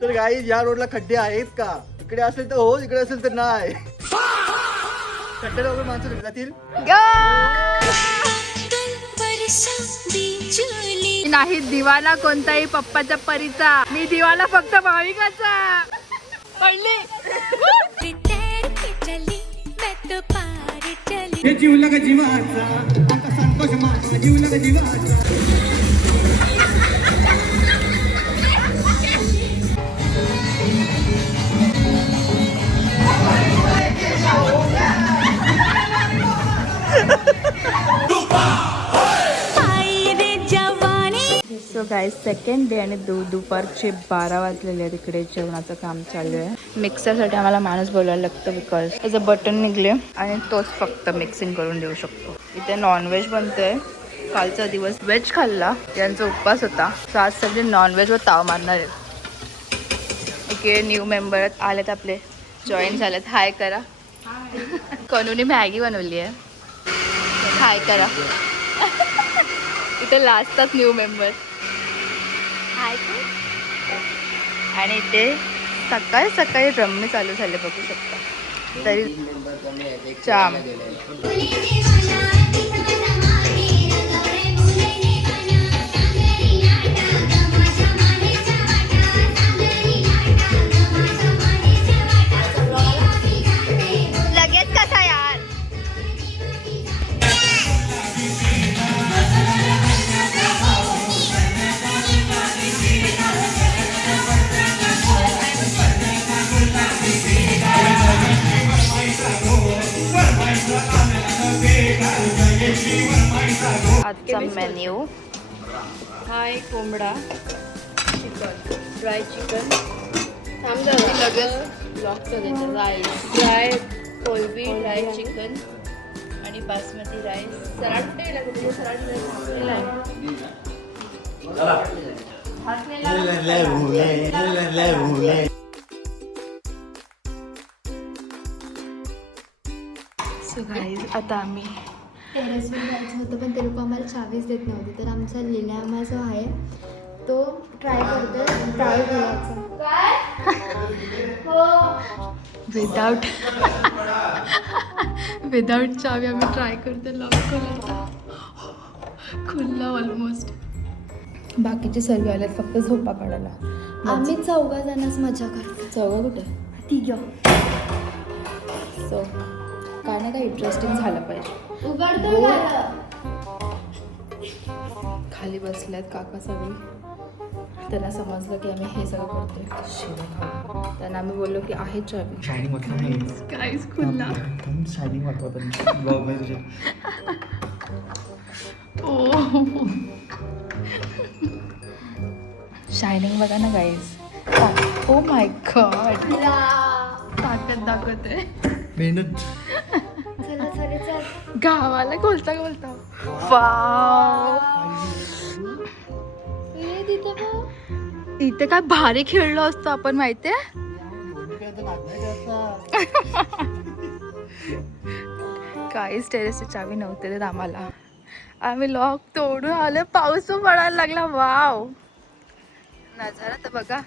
तर गाईज या रोडला खड्डे आहेत का? इकडे असेल तर हो, इकडे असेल तर नाही. खड्ड्याला वगैरे माणसं भेट जातील. नाही दिवाला कोणताही पप्पाच्या परीचा, मी दिवाला फक्त भाविकाचा. पडली जीवला का जीवाचा आता संतोष माझा जीवला का जीवाचा. सो गाईज सेकंड डे आणि दुपारचे 12 वाजलेले आहेत. इकडे जेवणाचं काम चालू आहे. मिक्सरसाठी आम्हाला माणूस बोलायला लागतं बिकॉज त्याचं बटन निघले आणि तोच फक्त मिक्सिंग करून देऊ शकतो. इथे नॉनव्हेज बनतोय. कालचा दिवस व्हेज खाल्ला, त्यांचा उपवास होता. सो आज सगळे नॉनव्हेजवर ताव मारणार आहेत. ओके न्यू मेंबर आलेत आपले, जॉईन झालेत. हाय करा. कनूने मॅगी बनवली आहे. हाय करा. इथे लाजतात न्यू मेंबर. आणि इथे सकाळी सकाळी रम्मी चालू झाले बघू शकता. तरी जाम. लगेच कसा यार. आजचा मेन्यू हाय कोंबडा, चिकन, ड्राय चिकन, लगेच ड्राय कोलबी, ड्राय चिकन आणि बासमती राईस. सलाड कुठे गेला? कुठे सलाड सो गाईज आता आम्ही टेरेसवर जायचं होतं पण ते लोक आम्हाला चावीच देत नव्हते. तर आमचा लिलामा जो आहे तो ट्राय करतोय चावी घ्यायचा विदाउट चावी आम्ही ट्राय करतो. लॉक खोलायचा, खुलला ऑलमोस्ट. बाकीचे सर्व आलेत फक्त झोपा काढायला. आम्ही 4 जणच मजा करतो. 4 कुठे? 3. सो काय ना काय इंटरेस्टिंग झालं पाहिजे. उघडतो खाली बसल्यात काका सगळे. त्यांना समजलं की आम्ही हे सगळं करतोय शिवाय खाऊ. त्यांना आम्ही बोललो की आहे चावी. शायनिंग वाटलं काहीच खुलला. शायनिंग वाटतं. शायनिंग बघा ना गाईज. Oh my God. ताकद दाखवते. मेहनत. चला चला चल. गावाला बोलता बोलता वाव. ये तिथे बघ. इथे काय भारी खेळलो असतो आपण माहितीये. काहीच टेरेसची चावी नव्हते देत आम्हाला. आम्ही लॉक तोडून आले. पाऊस पण पडायला लागला. वाव नजारा तर बघा.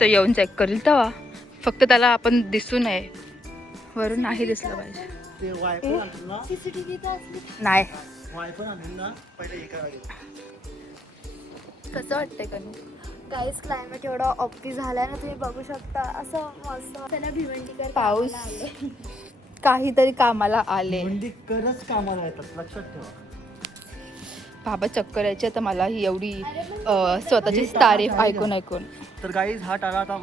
तो येऊन चेक करील तेव्हा. फक्त त्याला आपण दिसू नये. वरून नाही दिसलं पाहिजे. CCTV तर असली. नाही. कसं वाटतंय कनू? गाईस क्लायमेट एवढा ऑफी झालाय ना, तुम्ही बघू शकता. असं मस्त त्याला भिवंडीकर पाऊस काहीतरी कामाला आले. करच कामाला येतात, लक्षात ठेवा. बाबा चक्कर यायची आता मला ही एवढी स्वतःची तारीफ ऐकून ऐकून. तर गाईज हा टाळा आता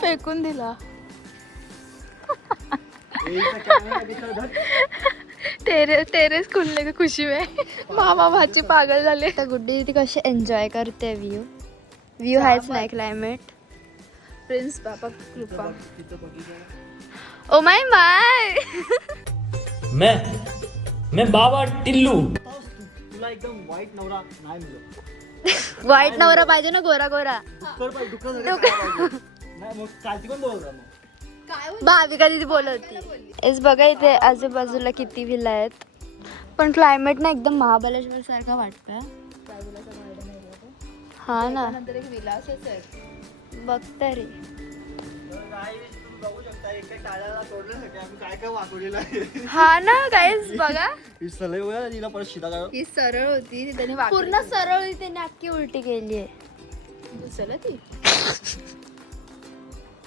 फेकून दिला. टेरेस खुलले का खुशी में. मामा भाची पागल झाले. तर गुड्डी ती कशी एन्जॉय करते व्ह्यू आहेच नाही क्लायमेट. प्रिन्स बाबा कृपा. ओ माय माय. मैं बाबा टिल्लू. तुला एकदम वाईट नवरा नाही मिळत. वाईट नवरा पाहिजे ना, गोरा गोरा. डुक्कर पाहिजे, डुक्कर पाहिजे. नाही मग कालची पण बोलत मग. भाविका दीदी बोलत होती. इस बघा इथे आजूबाजूला किती विला आहेत, पण क्लायमेट ना एकदम महाबळेश्वर सारखा वाटतंय. हा ना, बघ तरी. बघू शकता एका टाळ्याला तोडण्यासाठी आम्ही काय काय वापरलेलं आहे. हा ना गाईज बघा, ही सलई वगैरे तिला परत शिदा काय ही सरळ होती, त्याने पूर्ण सरळ होती, त्याने अख्खी उलटी केली आहे. दुसरं ती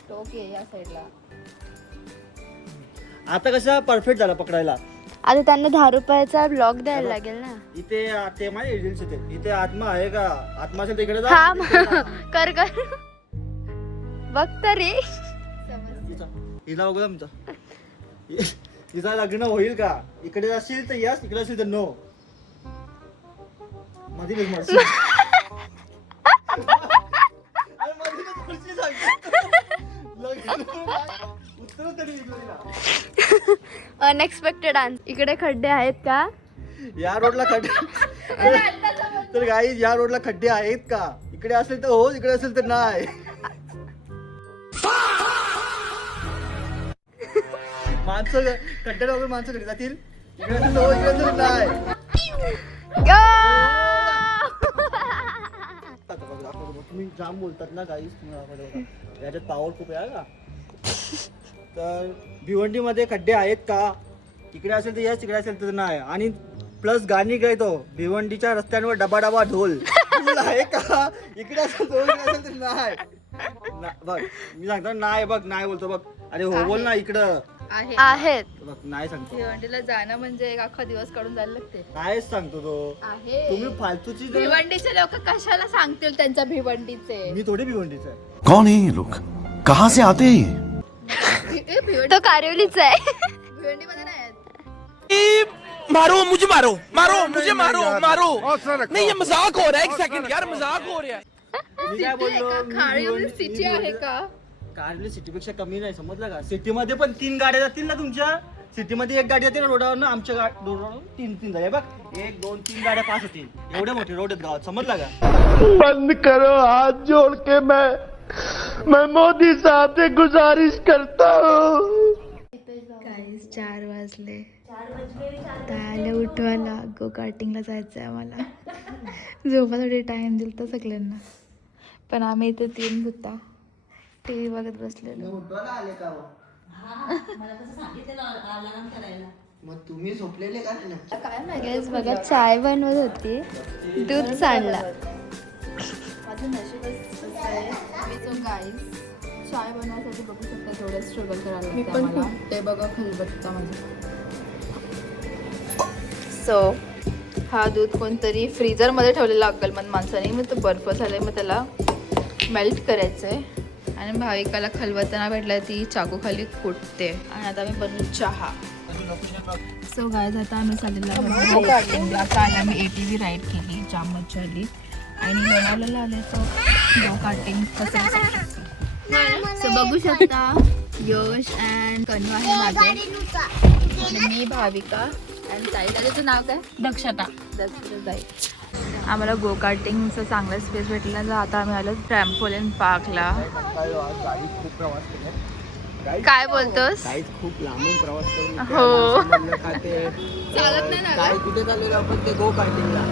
टोक आहे या साईडला. आता कसा परफेक्ट झाला पकडायला. आता त्यांना 10 रुपयाचा ब्लॉक द्यायला लागेल ना. इथे ते माझे एजन्सी इथे आत्मा आहे का? आत्मा असेल तिकडे हा कर कर बघ तरी. हिला बघू आमचा हिचा लग्न होईल का? इकडे असेल तर यस, इकडे असेल तर नो. मध्ये अनएक्सपेक्टेड इकडे खड्डे आहेत का? या रोडला खड्डे तर गाईज या रोडला खड्डे आहेत का? इकडे असेल तर हो, इकडे असेल तर नाही. माणसं खड्ड्याला वगैरे माणसं घरी जातील. इकडे असेल तर हो, इकडे असेल तर नाही. तुम्ही जाम बोलतात ना गाईज, याच्यात पावर खूप आहे का? तर भिवंडीमध्ये खड्डे आहेत का? इकडे असेल तर यस, इकडे असेल तर नाही. आणि प्लस गाणी काय तो भिवंडीच्या रस्त्यांवर डबा डबा ढोल आहे का? इकडे असेल तर इकडे असेल तर नाही. बघ मी सांगतो नाही, बघ नाही बोलतो बघ. अरे हो बोल ना, इकडं आहेत. बघ नाही सांगतो. भिवंडीला जाणं म्हणजे एक अख्खा दिवस काढून जायला लागते. नाहीच सांगतो तो. आहे. तुम्ही फालतूची भिवंडीचे लोक कशाला सांगतील त्यांच्या भिवंडीचे? मी थोडी भिवंडीचा आहे. कौन है ये लोग, कहाँ से आते हैं ये? तो कारिवलीचा आहे. भिवंडीमध्ये नाही आहेत. मारो मुझे, मारो मारो मुझे, मारो मारो. नहीं ये मजाक हो रहा है, एक सेकंड यार, मजाक हो रहा है. मी काय बोललो, खारीवली सिटी आहे का? कारली सिटीपेक्षा कमी नाही, समजलं का? सिटीमध्ये पण 3 गाड्या जातील ना तुमच्या. सिटीमध्ये 1 गाडी जाते ना रोडावर ना, आमच्या रोडावर 3 झाले बघ. 1 2 3 गाड्या पास होतील. एवढे मोठे रोड आहेत गावात, समजलं का? बंद करो, हाथ जोड़ के मैं मोदी साहब से गुजारिश करता हूँ. 4 वाजले. त्याला उठवायला गो कार्टिंगला जायचंय आम्हाला. झोपासाठी टाइम दिल तर सगळ्यांना, पण आम्ही इथे 3 भुता टीव्ही बघत बसलेलो. मग तुम्ही झोपलेले का नाही? काय माहिती बघा, चाय बनवत होती, दूध सांडला. माझं नशीबच आहे. मी जो गाईस चाय बनवण्यासाठी बघू शकता थोडं स्ट्रगल करायला लागतं आम्हाला. ते बघा खलबत्ता माझं. सो हा दूध कोणतरी फ्रीजरमध्ये ठेवलेला अक्कलमंद माणसाने. मग तो बर्फ झालाय, मग त्याला मेल्ट करायचं आहे. आणि भाविकाला खलबत्ता भेटला, ती चाकू खाली कुटते. आणि आता आम्ही बनवू चहा. सो गायज आता आम्ही चाललेला आता आला. आम्ही ATV राईड केली, जाम मजा आली. आणि लोणावळ्याला आले तर गो कार्टिंग कसं. सो बघू शकता यश अँड कन्नू आहे माझे, मी भाविका अँड ताई. त्याचं नाव काय? दक्षता. ताई. आम्हाला गो कार्टिंगचा चांगला स्पेस भेटला, तर आता आम्ही आलो ट्रॅम्पोलिन पार्कला. खूप प्रवास केला. काय बोलतोस? खूप लांबून प्रवास करून हो. चालत नाही ना काय? कुठे चाललेलो आपण? ते गो कार्टिंगला.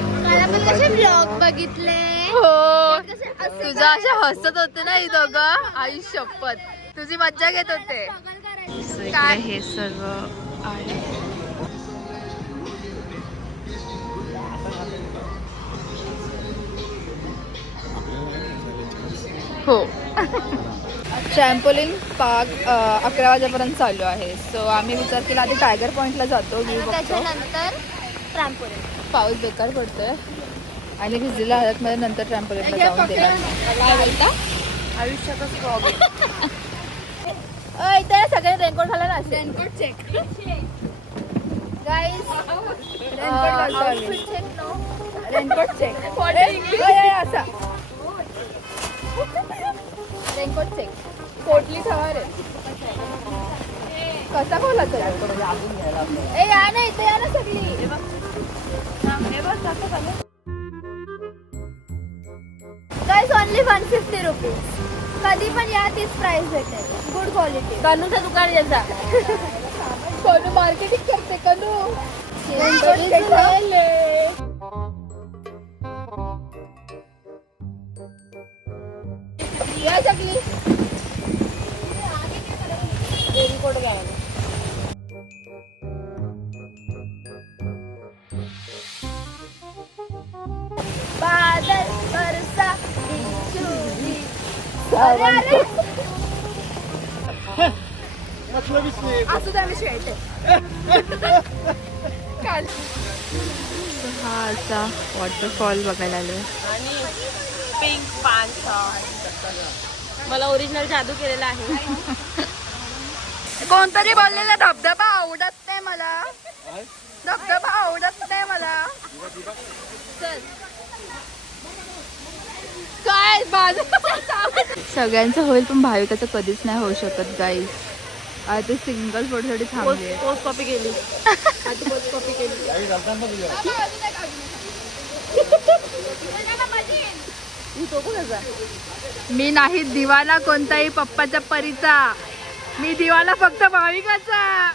ब्लॉग बघितले. हो, तुझं अशा हसत होते ना ही दोघं. आई शपथ, तुझी मज्जा घेत होते. काय हे सर्व आहे. हो. ट्रॅम्पोलिन पार्क 11 वाजेपर्यंत चालू आहे. सो आम्ही विचार केला आधी टायगर पॉईंटला जातो, व्ह्यू बघतो. त्याच्यानंतर ट्रॅम्पोलिन. पाऊस बेकार पडतोय आणि भिजलेल्या हालतमध्ये नंतर ट्रॅम्पोलिनला जाऊन देणार. काय बोलता? आयुष्यातच प्रॉब्लेम. इथे सगळ्यांनी रेनकोट घाला ना. Raincoat check guys. Raincoat check. असा रेनकोट चेक. पोटली ठेवा रे. कसा खोलाचा ए या ना इथे या ना सगळी गाईस ओनली 150 रुपीज. कधी पण या तीच प्राइस भेटेल. Good quality. कनूचं दुकान याचा कनू मार्केटिंग करते कनू या सगळी रेनकोट घ्यायला बादल बरसा बिजली. अरे अरे असं त्याने शेळते काल हा असा वॉटरफॉल बघायला आलोय आणि पिंक पान मला ओरिजिनल जादू केलेला आहे. कोणतरी बोललेला धबधबा आवडत नाही मला धबधबा आवडत नाही मला काय सगळ्यांचं होईल पण भाविकाचं कधीच नाही होऊ शकत गाईज. आता ते सिंगल फोटोसाठी थांबले पोस्ट कॉपी केली. पोस्ट कॉपी केली. मी नाही दिवाना कोणताही पप्पाच्या परीचा मी दिवाना फक्त भाविकाचा.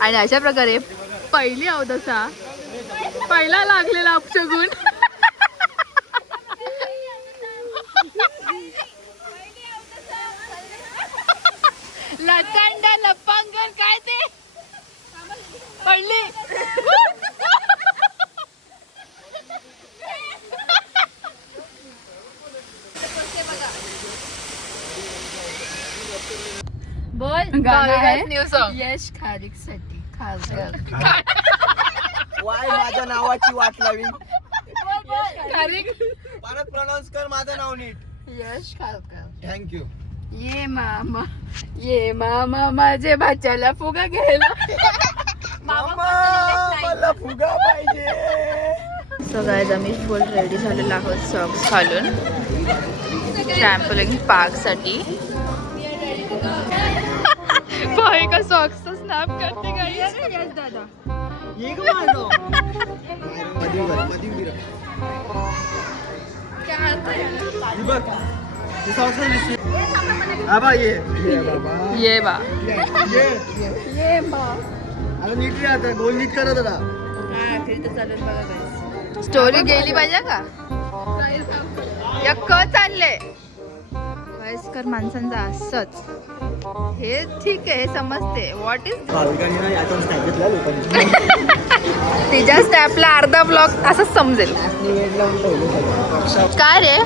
आणि अशा प्रकारे पहिली अवदसा पहिला लागलेला अपशगुन लचंड लपांगण काय ते पडली बोल न्यू सॉन्ग यश खारिक साठी खासदार वाय माझ्या नावाची वाट लावी. खारिक परत प्रॉनाऊन्स कर माझं नाव नीट. यश खारकर थँक्यू. ये मामा माझे भाच्याला फुगा घ्यायला. मला फुगा पाहिजे. सो गाइस आम्ही फुल रेडी झालेलो आहोत सॉक्स घालून ट्रॅम्पोलिंग पार्क साठी. भाविका सॉक्सचा स्नॅप करते गाईस. यस दादा ये का मारलो मधी उभी काय बघ ते सॉक्स दिसते. बाबा ये बाबा ये बा ये ये बा आता नीट रे आता गोल नीट करत आता. स्टोरी गेली पाहिजे का यक्क चालले वयस्कर माणसांचं असंच हे ठीक आहे समजते. व्हॉट इज भाविकांनी ना याच्यावर स्नॅप घेतला लोकांनी. तिच्या स्टॅपला अर्धा ब्लॉक असंच समजेल. वेट लावून ठेवलं. काय रे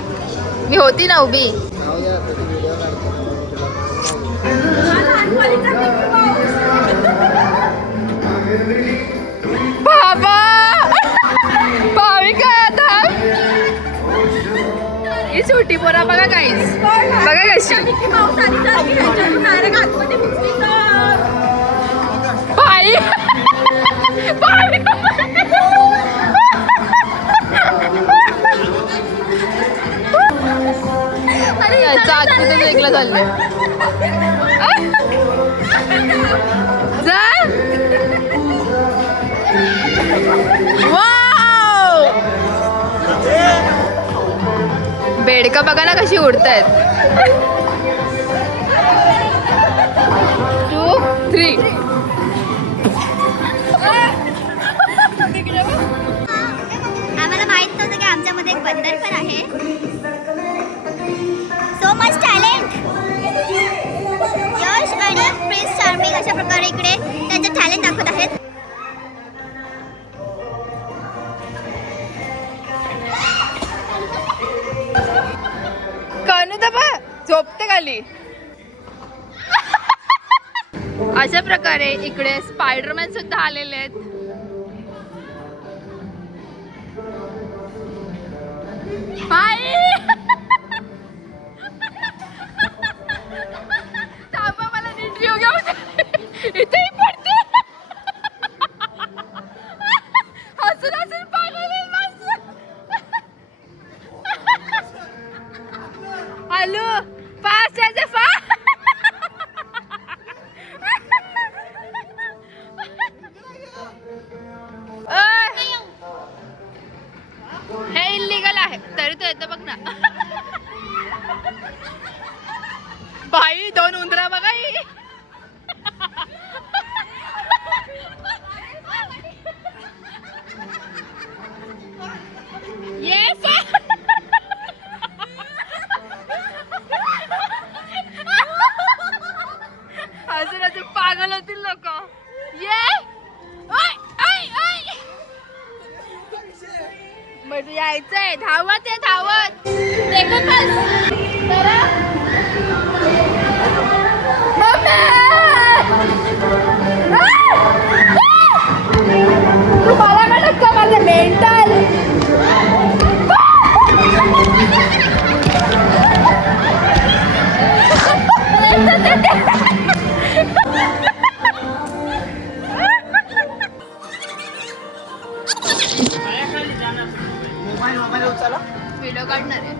मी होती ना उभी. बाबा भाविका आता ही छोटी पोरा बघा काहीच बघा कशी भाई याचा आजचं वेगळं झालं जा. वाव बेडका बघा ना कशी उडतायत. 2, 3 आम्हाला माहित नव्हतं की आमच्यामध्ये एक बंदर पण आहे. So much talent. यश आणि प्रिन्स चार्मिंग अशा प्रकारे इकडे त्यांचे टॅलेंट दाखवत आहेत. कनू दबा झोपते खाली. अशा प्रकारे इकडे स्पायडरमॅन सुद्धा आलेले आहेत. थांबा मला नीट व्ह्यू घेऊ दे. इथेही पडते हसून हसून पागल आहे माणसं. फास्ट जैसे फास्ट. हे इलिगल आहे तरी तो येतो बघ ना. बाई 2 उंदरा बघा ही. येस अजून अजून पागल होतील लोक. ये म्हणजे यायचंय धावत आहे धावत. देखत तू मला का धक्का माझं मेंटल. मोबाईल उचला. व्हिडिओ काढणार आहे.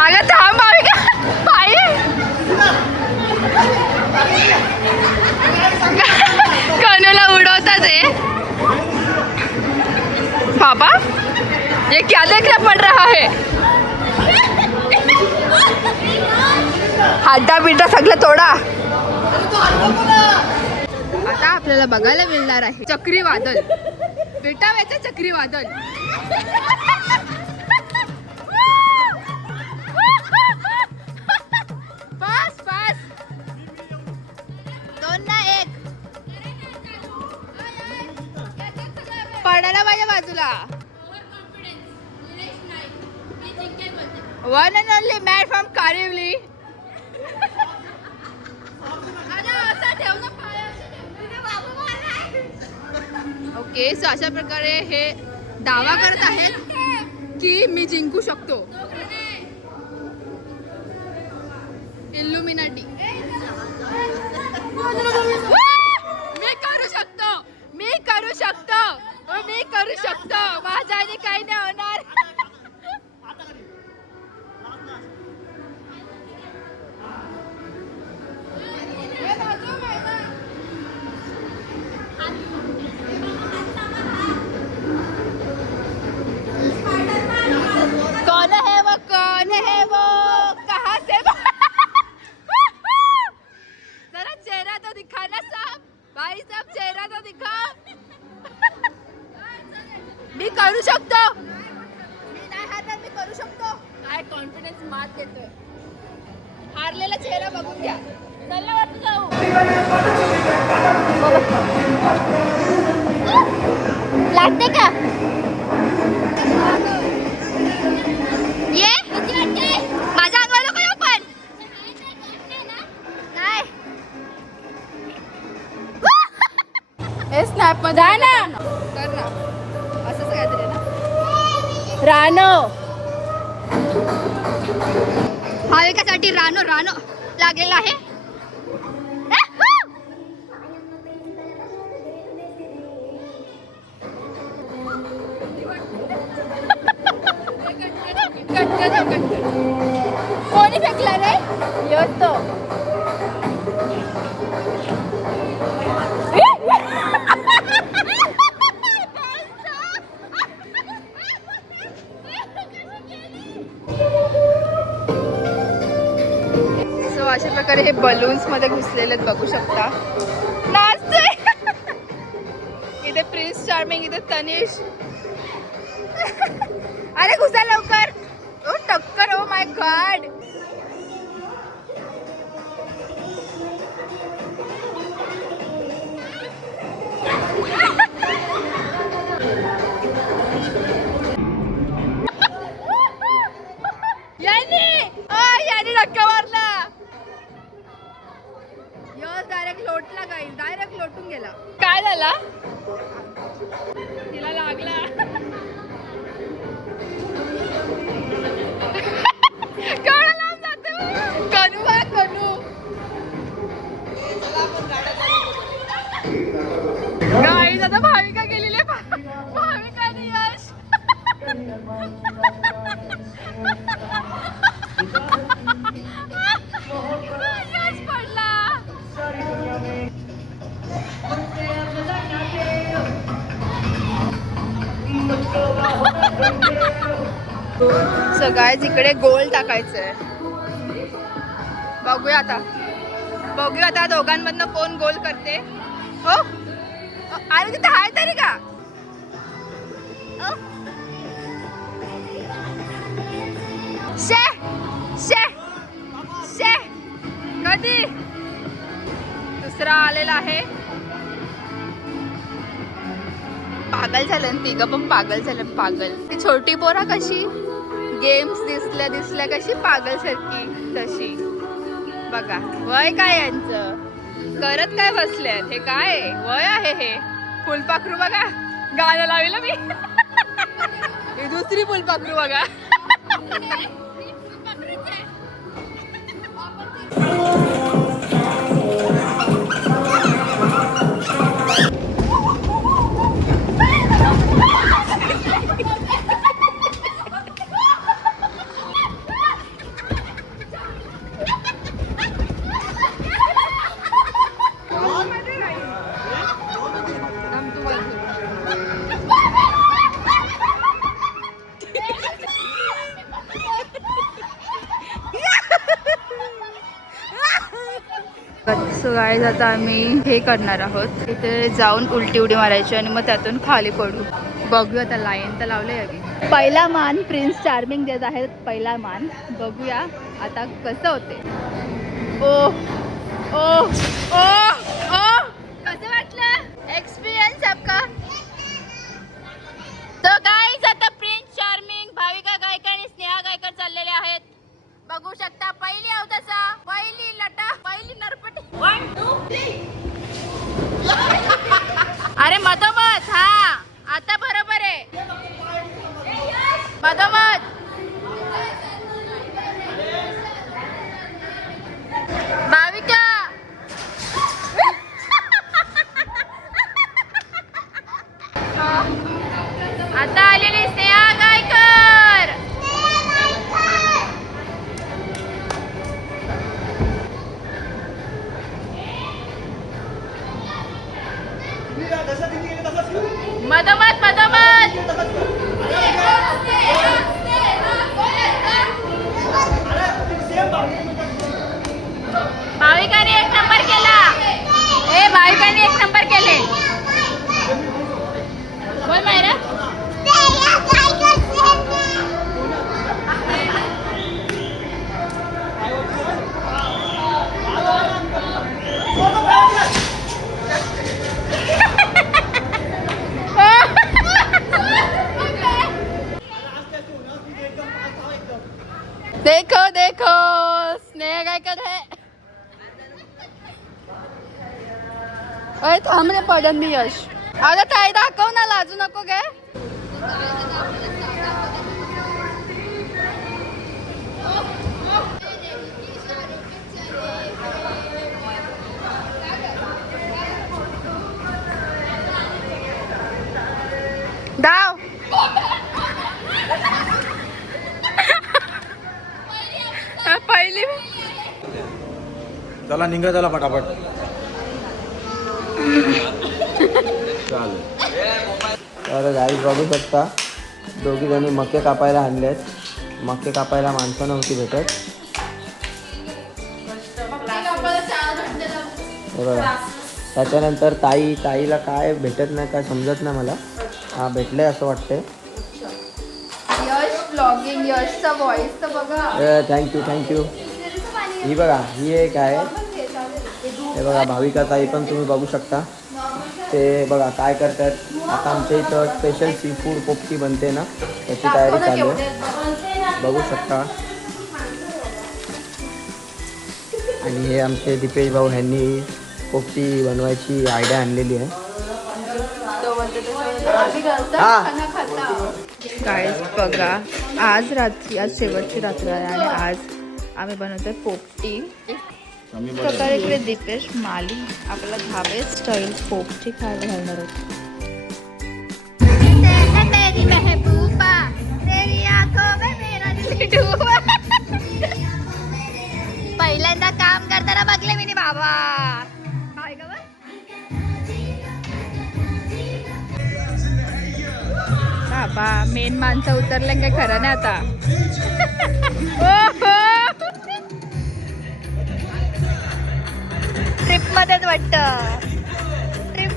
अगं थांब पाय कनूला उडवतात आहे. पापा ये क्या देखना पड़ रहा है. हाडा बिड्डा सगळं तोडा. आता आपल्याला बघायला मिळणार आहे चक्रीवादळ. बेटाव्याचं चक्रीवादळ. बस बस 2-1 पडायला माझ्या बाजूला. One and only man from Karivali. Okay so अशा प्रकारे हे दावा करत आहेत की मी जिंकू शकतो. इल्युमिनाटी. मी करू शकतो मी करू शकतो मी करू शकतो. माझ्याने काही नाही होणार. कौन है वो कहाँ से जरा चेहरा तो दिखाना साहब. भाई साहब चेहरा तो दिखाओ. मी करू शकतो. मी नाही हारणार. मी करू शकतो. काय कॉन्फिडन्स मात देतोय. हारलेला चेहरा बघून घ्या. चला वरती जाऊ. लागते का ये माझ्या अंगाला काय पण नाही. हे स्नॅप मध्ये आहे ना. कर ना असंच काहीतरी ना. रानो हा एकासाठी रानो रानो लागलेला आहे. कोणी फेकला रे. येतो सो अशा प्रकारे हे बलून्स मध्ये घुसलेले बघू शकता. नाचतोय. इथे प्रिन्स चार्मिंग इथे तनिष. अरे घुसा लवकर. ओ टक्कर. Oh my God. डायरेक्ट लोटला गाईस, डायरेक्ट लोटून गेला. काय झाला? तिला लागला. केवढा लांब जाते कनू बघ, कनू. गाईस आता भाविका गेलेली आहे. भाविका आणि यश. यश पडला. सगळ्याच इकडे गोल टाकायचंय. बघूया आता दोघांमधनं कोण गोल करते. हो अरे तिथे आहे तरी का? शे शे शे कधी दुसरा आलेला आहे. पागल झालं ना तिघं पण, पागल झालं पागल. ती छोटी पोरा कशी गेम्स दिसल्या कशी पागल सारखी तशी. बघा वय काय यांचं, करत काय बसल्यात. हे काय वय आहे हे. फुलपाखरू बघा, गाणं लावलं मी. ही दुसरी फुलपाखरू बघा. सो गाईज आता आम्ही हे करणार आहोत, इथे जाऊन उलटी उडी मारायची आणि मग त्यातून खाली पडू. बघूया आता, लाईन तर लावले आम्ही. पहिला मान प्रिन्स चार्मिंग देत आहे. पहिला मान बघूया आता कसं होते. ओ ओ ओ ओ कसं वाटलं एक्सपिरियन्स आपका? तो गाईज आता प्रिन्स चार्मिंग, भाविका गायकर आणि स्नेहा गायकर चाललेले आहेत. बघू शकता पहिली अवतासा, पहिली लटा, पहिली नरपटी. 1 2 3. अरे मधोमध. हा आता बरोबर आहे. मधोमध. भाविका आता आलेली स्नेहा गायकर. मधोमध मधोमध. भाविकाने 1 नंबर केला. भाविकाने 1 नंबर केले. बोल मायरा. देखो देखो स्नेहा गायकर है. अरे थांब रे, पडन मी यश. अगं ताई दाखव ना, लाजू नको गे. दाव पहिली. चला निघा, चला पटापट. तर गाईस बघू शकता, दोघी जणी मके कापायला आणलेत. मके कापायला माणसं नव्हती भेटत. हे बघा. त्याच्यानंतर ताईला काय भेटत नाही, काय समजत नाही मला. हा भेटलंय असं वाटतंय. यश ब्लॉगिंग, यशचा व्हॉइस तर बघा. थँक्यू. ही बघा, ही एक आहे. हे बघा भाविका ताई पण तुम्ही बघू शकता. ते बघा काय करतात. आता आमच्या इथं स्पेशल सी फूड पोपटी बनते ना, त्याची तयारी चालू आहे. बघू शकता. आणि हे आमचे दीपेश भाऊ, ह्यांनी पोपटी बनवायची आयडिया आणलेली आहे. गाईस बघा, आज रात्री, आज शेवटची रात्र आहे आणि आज आम्ही बनवतोय पोपटी. सकाळी इकडे दीपेश माली आपला धाबे स्टाईल पोपटी खायला घालणार होती. पहिल्यांदा काम करताना बघले मी बाबा. बाबा मेन माणसं उतरले काय खरं नाही आता. ट्रिप मध्येच वाटतं. ट्रिप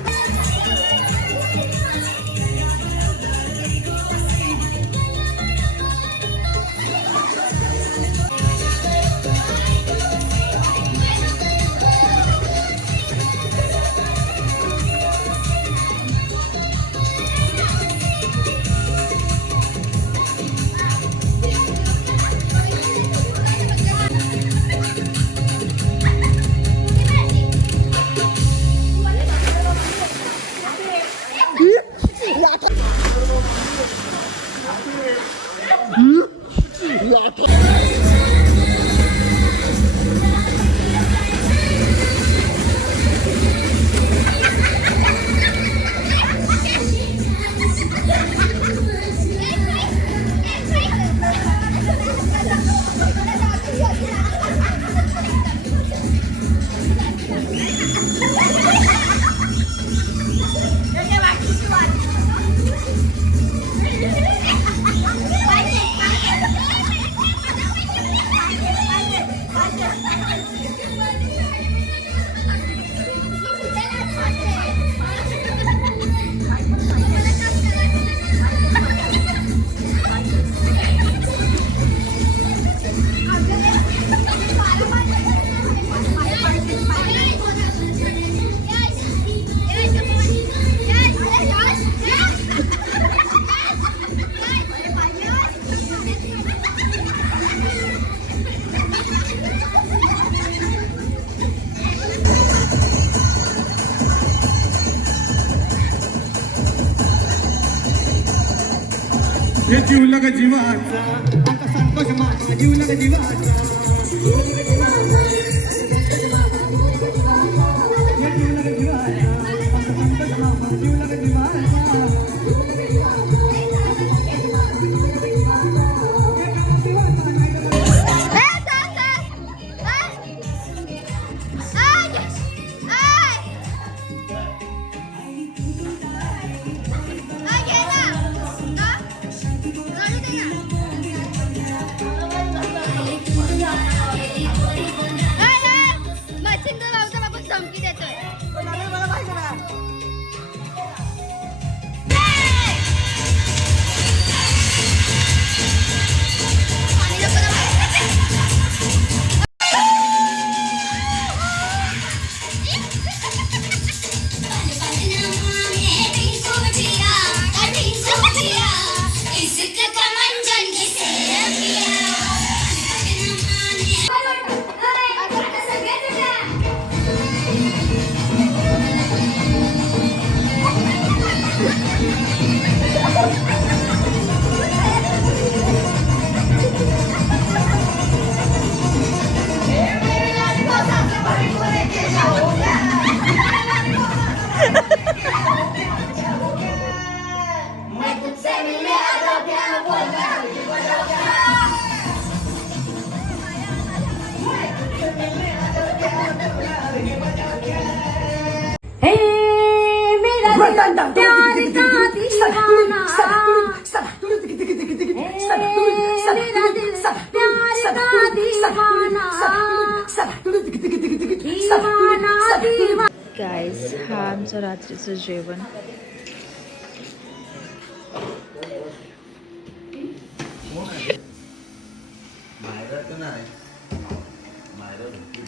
जीवलग जीवाचा आता संतोष माझा जीवलग जीवाचा गाईस हा आमचं रात्रीचं जेवण.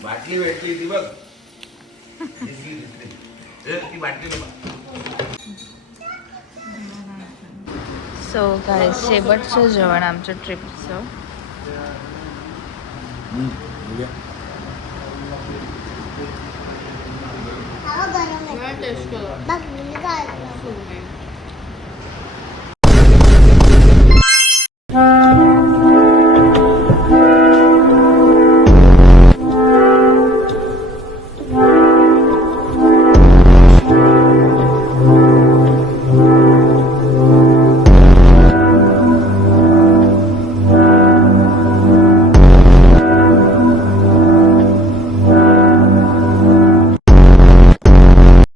बाटली भेटली ती बघ. सो गाईस शेवटचं जेवण आमच्या ट्रिपचं. टेस्ट करा. बघ मी काय सोडून.